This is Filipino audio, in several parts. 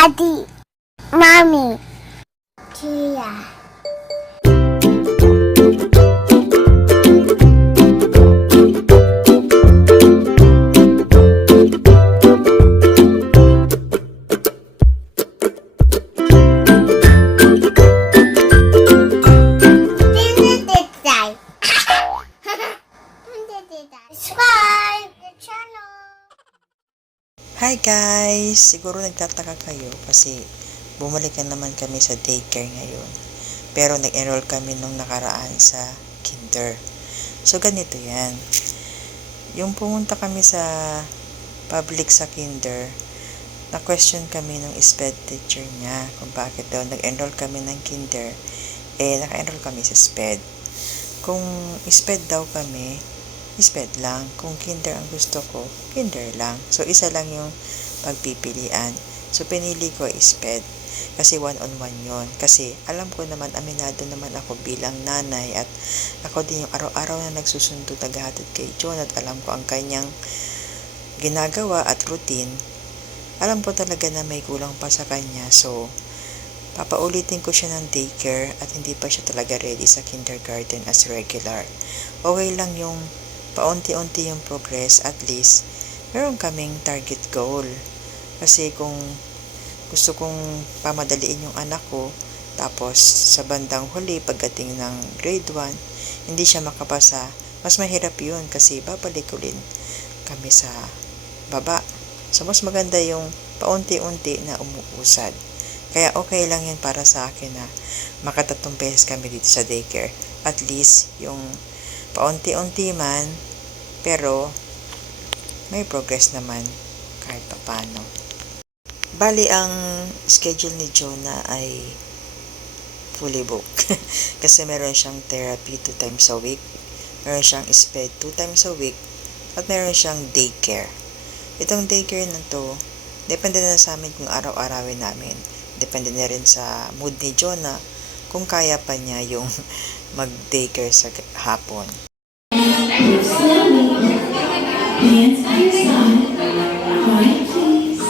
Daddy, Mommy, Tia. Subscribe the channel. Hi guys! Siguro nagtataka kayo kasi bumalik na naman kami sa daycare ngayon. Pero nag-enroll kami nung nakaraan sa kinder. So ganito yan. Yung pumunta kami sa public sa kinder, na-question kami ng SPED teacher niya kung bakit daw nag-enroll kami ng kinder, naka-enroll kami sa SPED. Kung SPED daw kami, SPED lang. Kung kinder ang gusto ko, kinder lang. So, isa lang yung pagpipilian. So, pinili ko SPED. Kasi one-on-one yon. Kasi, alam ko naman, aminado naman ako bilang nanay at ako din yung araw-araw na nagsusundo tagahatid kay John at alam ko ang kanyang ginagawa at routine. Alam ko talaga na may kulang pa sa kanya. So, papaulitin ko siya ng daycare at hindi pa siya talaga ready sa kindergarten as regular. Okay lang yung paunti-unti yung progress, at least meron kaming target goal. Kasi kung gusto kong pamadaliin yung anak ko, tapos sa bandang huli pagdating ng grade 1 hindi siya makapasa, mas mahirap yun kasi babalik ulit kami sa baba. So mas maganda yung paunti-unti na umuusad. Kaya okay lang yun para sa akin na makatatong beses kami dito sa daycare. At least yung paunti-unti man, pero may progress naman kahit papano. Bali, ang schedule ni Jonah ay fully booked. Kasi meron siyang therapy 2 times a week, meron siyang SPED 2 times a week, at meron siyang daycare. Itong daycare na to, depende na sa amin kung araw-arawin namin. Depende na rin sa mood ni Jonah kung kaya pa niya yung mag-daycare sa hapon. Hands by your side. Quiet, please.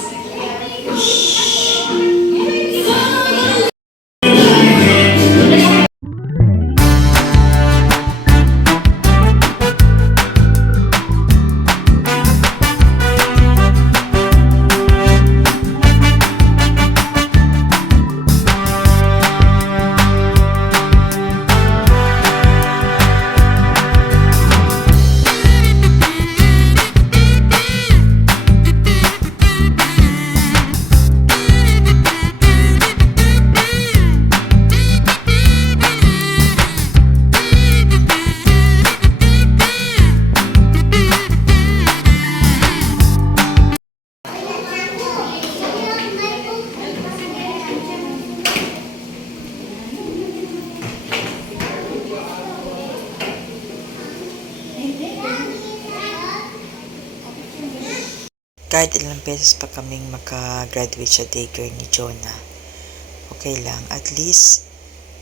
Kahit ilang beses pa kaming makagraduate sa daycare ni Jonah, okay lang. At least,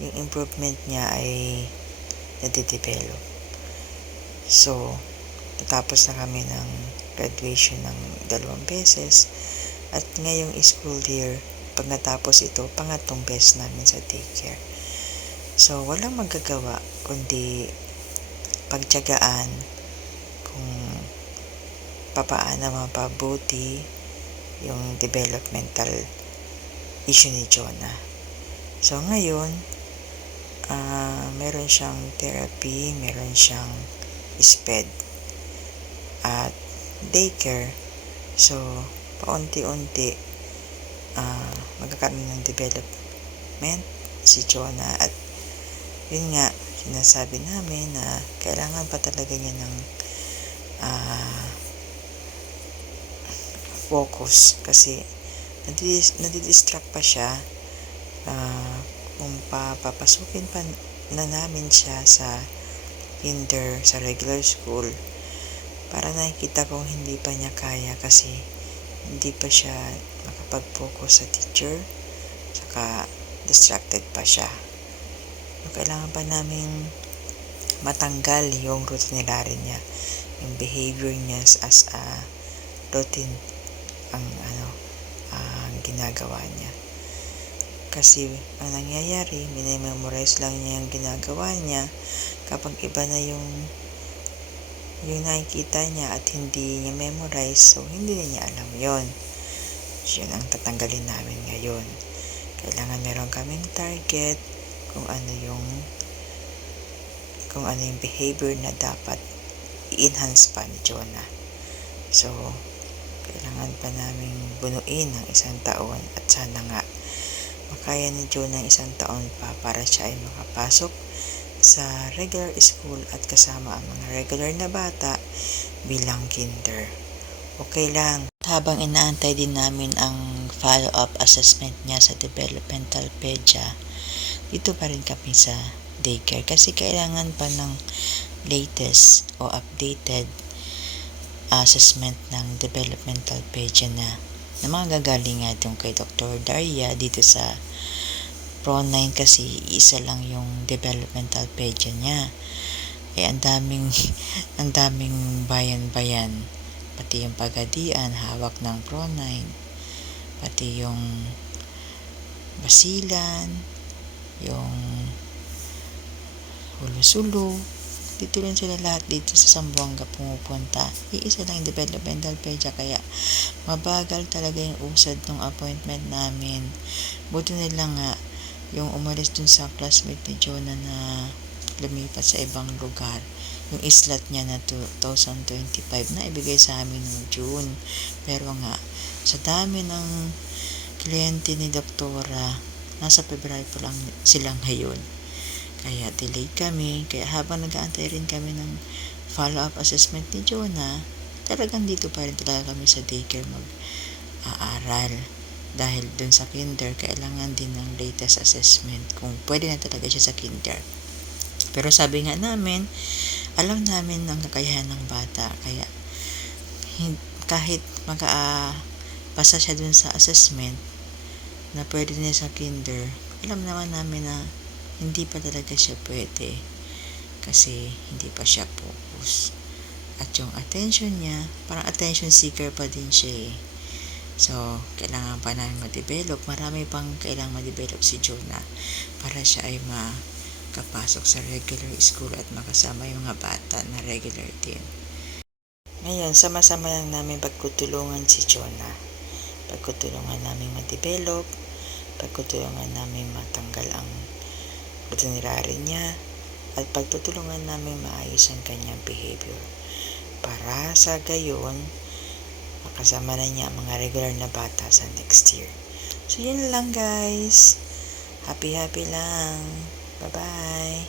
yung improvement niya ay nade-develop. So, natapos na kami ng graduation ng 2 beses. At ngayong school year, pag natapos ito, pangatlong beses namin sa daycare. So, walang magagawa kundi pagtiyagaan kung papaano mapabuti yung developmental issue ni Jonah. So ngayon, meron siyang therapy, meron siyang SPED at daycare. So paunti-unti magkakaroon ng development si Jonah, at yun nga, sinasabi namin na kailangan pa talaga niya ng focus kasi nadidistract pa siya. Kung papapasukin pa na namin siya sa kinder, sa regular school, para nakikita kong hindi pa niya kaya kasi hindi pa siya makapag-focus sa teacher, saka distracted pa siya. Kailangan pa namin matanggal yung routinary niya, yung behavior niya as a routine, ang ang ginagawa niya. Kasi ang nangyayari, minimemorize lang niya yung ginagawa niya. Kapag iba na yung nakikita niya at hindi niya memorize, so hindi niya alam yon. So, yun ang tatanggalin namin ngayon. Kailangan meron kaming target kung ano yung behavior na dapat i-enhance pa ni Jonah. So, kailangan pa namin bunuin ng 1 taon at sana nga makaya ni Jonah ng 1 taon pa para siya ay makapasok sa regular school at kasama ang mga regular na bata bilang kinder. Okay lang. Habang inaantay din namin ang follow-up assessment niya sa developmental pedia, dito pa rin kami sa daycare kasi kailangan pa ng latest o updated assessment ng developmental pedia na mga gagaling nga doon kay Dr. Daria dito sa Pro 9 kasi isa lang yung developmental pedia niya. Ang daming bayan-bayan, pati yung Pagadian hawak ng Pro 9, pati yung Basilan, yung Hulusulu, dito rin sila lahat dito sa Zamboanga pumupunta. Iisa lang yung developmental pedia kaya mabagal talaga yung usad ng appointment namin. Buti nila nga yung umalis dun sa classmate ni Jonah na lumipat sa ibang lugar. Yung slot niya na 2025 na ibigay sa amin noong June. Pero nga, sa dami ng kliyente ni Doktora, nasa February pa lang sila ngayon. Kaya delayed kami. Kaya habang nag-aantay rin kami ng follow-up assessment ni Jonah, talagang dito pa rin talaga kami sa daycare mag-aaral. Dahil dun sa kinder, kailangan din ng latest assessment kung pwede na talaga siya sa kinder. Pero sabi nga namin, alam namin ang kakayahan ng bata. Kaya kahit pasa siya dun sa assessment na pwede na sa kinder, alam naman namin na hindi pa talaga siya pwede kasi hindi pa siya focus. At yung attention niya, parang attention seeker pa din siya eh. So, kailangan pa namin ma-develop. Marami pang kailangan ma-develop si Jonah para siya ay makapasok sa regular school at makasama yung mga bata na regular din. Ngayon, sama-sama lang namin pagtutulungan si Jonah. Pagtutulungan namin ma-develop, pagtutulungan namin matanggal ang itinerary niya, at pagtutulungan namin maayos ang kanyang behavior. Para sa gayon, makasama na niya ang mga regular na bata sa next year. So, yun lang guys. Happy lang. Bye-bye.